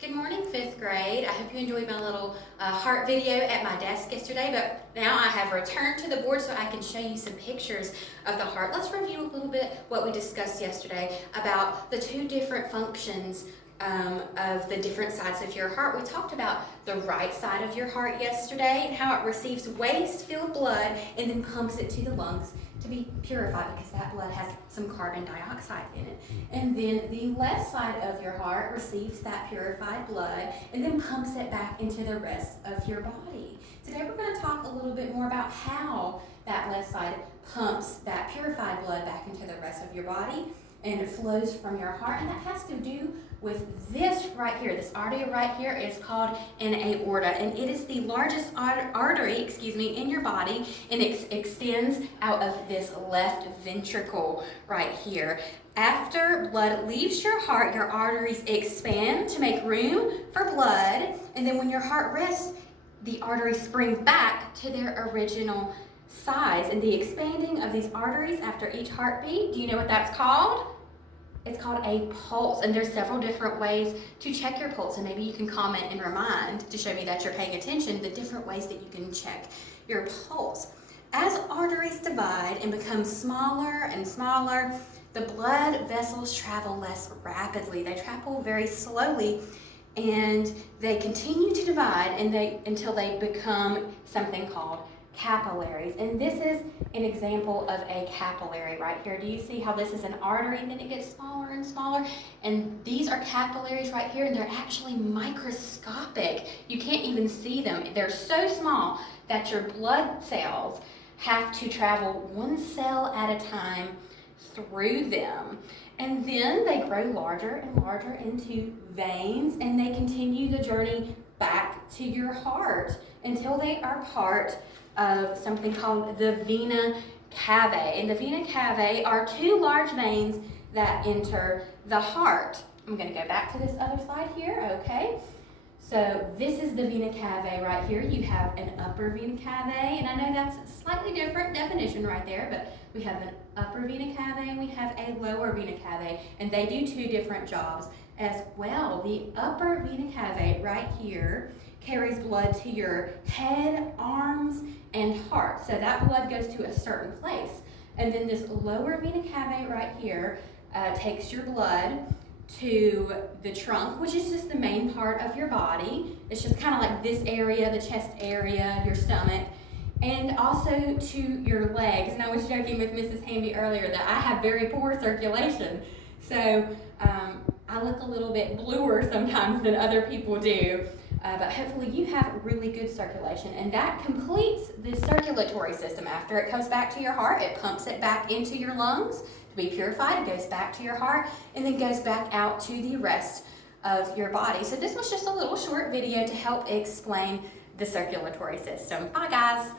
Good morning, 5th grade. I hope you enjoyed my little heart video at my desk yesterday, but now I have returned to the board so I can show you some pictures of the heart. Let's review a little bit what we discussed yesterday about the two different functions of the different sides of your heart. We talked about the right side of your heart yesterday and how it receives waste-filled blood and then pumps it to the lungs to be purified because that blood has some carbon dioxide in it. And then the left side of your heart receives that purified blood and then pumps it back into the rest of your body. Today we're going to talk a little bit more about how that left side pumps that purified blood back into the rest of your body and it flows from your heart, and that has to do with this right here. This artery right here is called an aorta, and it is the largest artery, in your body, and it extends out of this left ventricle right here. After blood leaves your heart, your arteries expand to make room for blood, and then when your heart rests, the arteries spring back to their original size. And the expanding of these arteries after each heartbeat, do you know what that's called? It's called a pulse, and there's several different ways to check your pulse, and maybe you can comment and remind to show me that you're paying attention, the different ways that you can check your pulse. As arteries divide and become smaller and smaller, the blood vessels travel less rapidly. They travel very slowly, and they continue to divide until they become something called capillaries. And this is an example of a capillary right here. Do you see how this is an artery and then it gets smaller and smaller? And these are capillaries right here, and they're actually microscopic. You can't even see them. They're so small that your blood cells have to travel one cell at a time through them. And then they grow larger and larger into veins, and they continue the journey back to your heart until they are part of something called the vena cava. And the vena cava are two large veins that enter the heart. I'm going to go back to this other slide here, okay? So this is the vena cava right here. You have an upper vena cava, and I know that's a slightly different definition right there, but we have an upper vena cava and we have a lower vena cava, and they do two different jobs as well. The upper vena cava right here carries blood to your head, arms, and heart. So that blood goes to a certain place. And then this lower vena cava right here takes your blood to the trunk, which is just the main part of your body. It's just kind of like this area, the chest area, your stomach, and also to your legs. And I was joking with Mrs. Hamby earlier that I have very poor circulation. So I look a little bit bluer sometimes than other people do. But hopefully you have really good circulation, and that completes the circulatory system. After it comes back to your heart, it pumps it back into your lungs to be purified. It goes back to your heart and then goes back out to the rest of your body. So this was just a little short video to help explain the circulatory system. Bye guys.